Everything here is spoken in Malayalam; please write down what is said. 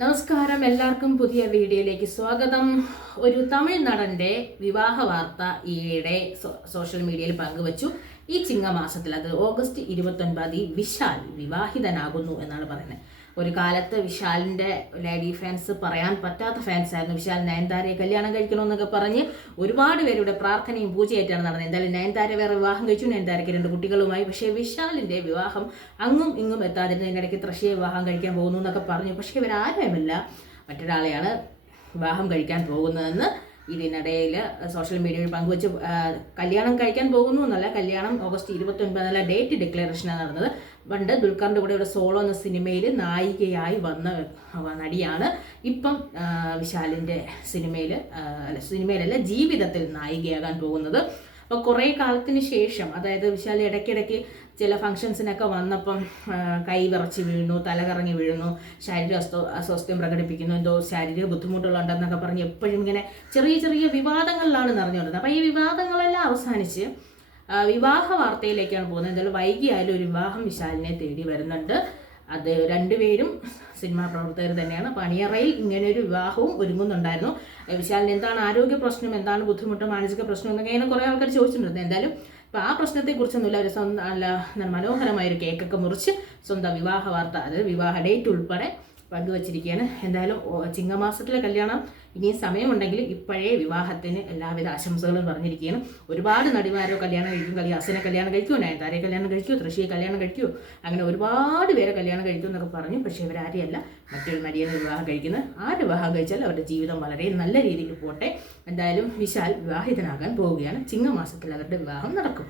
നമസ്കാരം, എല്ലാവർക്കും പുതിയ വീഡിയോയിലേക്ക് സ്വാഗതം. ഒരു തമിഴ് നടന്റെ വിവാഹ വാർത്ത ഈയിടെ സോഷ്യൽ മീഡിയയിൽ പങ്കുവച്ചു. ഈ ചിങ്ങമാസത്തിൽ, അത് ഓഗസ്റ്റ് 29 വിശാൽ വിവാഹിതനാകുന്നു എന്നാണ് പറയുന്നത്. ഒരു കാലത്ത് വിശാലിന്റെ ലേഡി ഫാൻസ് പറയാൻ പറ്റാത്ത ഫാൻസ് ആയിരുന്നു. വിശാൽ നയൻതാരയെ കല്യാണം കഴിക്കണമെന്നൊക്കെ പറഞ്ഞ് ഒരുപാട് പേരുടെ പ്രാർത്ഥനയും പൂജയായിട്ടാണ് നടന്നത്. എന്തായാലും നയൻതാര വേറെ വിവാഹം കഴിച്ചു, നയൻതാരയ്ക്ക് 2 കുട്ടികളുമായി. പക്ഷേ വിശാലിന്റെ വിവാഹം അങ്ങും ഇങ്ങും എത്താതിരുന്നതിനിടയ്ക്ക് തൃശ്ശിയെ വിവാഹം കഴിക്കാൻ പോകുന്നു എന്നൊക്കെ പറഞ്ഞു. പക്ഷേ ഇവരാരുമല്ല, മറ്റൊരാളെയാണ് വിവാഹം കഴിക്കാൻ പോകുന്നതെന്ന് ഇതിനിടയിൽ സോഷ്യൽ മീഡിയയിൽ പങ്കുവച്ച്. കല്യാണം കഴിക്കാൻ പോകുന്നു എന്നല്ല, കല്യാണം ഓഗസ്റ്റ് 29 ഡേറ്റ് ഡിക്ലറേഷനാണ് നടന്നത്. പണ്ട് ദുൽഖറിൻ്റെ കൂടെ ഒരു സോളോ എന്ന സിനിമയിൽ നായികയായി വന്ന നടിയാണ് ഇപ്പം വിശാലിൻ്റെ സിനിമയിലല്ല, ജീവിതത്തിൽ നായികയാകാൻ പോകുന്നത്. അപ്പോൾ കുറേ കാലത്തിന് ശേഷം, അതായത് വിശാൽ ഇടയ്ക്കിടയ്ക്ക് ചില ഫംഗ്ഷൻസിനൊക്കെ വന്നപ്പം കൈ വിറച്ച് വീഴുന്നു, തലകറങ്ങി വീഴുന്നു, ശാരീരിക അസ്വസ്ഥ്യം പ്രകടിപ്പിക്കുന്നു, എന്തോ ശാരീരിക ബുദ്ധിമുട്ടുകളുണ്ടെന്നൊക്കെ പറഞ്ഞ് എപ്പോഴും ഇങ്ങനെ ചെറിയ ചെറിയ വിവാദങ്ങളിലാണ് നിറഞ്ഞുകൊണ്ടിരുന്നത്. അപ്പോൾ ഈ വിവാദങ്ങളെല്ലാം അവസാനിച്ച് വിവാഹ വാർത്തയിലേക്കാണ് പോകുന്നത്. എന്തായാലും വൈകിയായാലും ഒരു വിവാഹം വിശാലിനെ തേടി വരുന്നുണ്ട്. അത് രണ്ടുപേരും സിനിമാ പ്രവർത്തകർ തന്നെയാണ്. പണിയറയിൽ ഇങ്ങനെ ഒരു വിവാഹവും ഒരുങ്ങുന്നുണ്ടായിരുന്നു. വിശാലിന് എന്താണ് ആരോഗ്യ പ്രശ്നം, എന്താണ് ബുദ്ധിമുട്ട്, മാനസിക പ്രശ്നം എന്നൊക്കെ ഇങ്ങനെ കുറേ ആൾക്കാർ ചോദിച്ചിട്ടുണ്ട്. എന്തായാലും അപ്പോൾ ആ പ്രശ്നത്തെക്കുറിച്ചൊന്നുമില്ല. ഒരു സ്വന്തം മനോഹരമായൊരു കേക്കൊക്കെ മുറിച്ച് സ്വന്തം വിവാഹ വാർത്ത, അതായത് വിവാഹ ഡേറ്റ് ഉൾപ്പെടെ പങ്കുവച്ചിരിക്കുകയാണ്. എന്തായാലും ചിങ്ങമാസത്തിലെ കല്യാണം ഇനിയും സമയമുണ്ടെങ്കിൽ ഇപ്പോഴേ വിവാഹത്തിന് എല്ലാവിധ ആശംസകളും പറഞ്ഞിരിക്കുകയാണ്. ഒരുപാട് നടിമാരോ കല്യാണം കഴിക്കും, ഹസനെ കല്യാണം കഴിക്കുമോ, നയൻതാരയെ കല്യാണം കഴിക്കുമോ, തൃശ്ശിയെ കല്യാണം കഴിക്കുമോ, അങ്ങനെ ഒരുപാട് പേരെ കല്യാണം കഴിക്കും എന്നൊക്കെ പറഞ്ഞു. പക്ഷേ ഇവരാരെയല്ല, മറ്റൊരു നടിയാണ് വിവാഹം കഴിക്കുന്നത്. ആര് വിവാഹം കഴിച്ചാൽ അവരുടെ ജീവിതം വളരെ നല്ല രീതിയിൽ പോട്ടെ. എന്തായാലും വിശാൽ വിവാഹിതനാകാൻ പോവുകയാണ്. ചിങ്ങമാസത്തിൽ അവരുടെ വിവാഹം നടക്കും.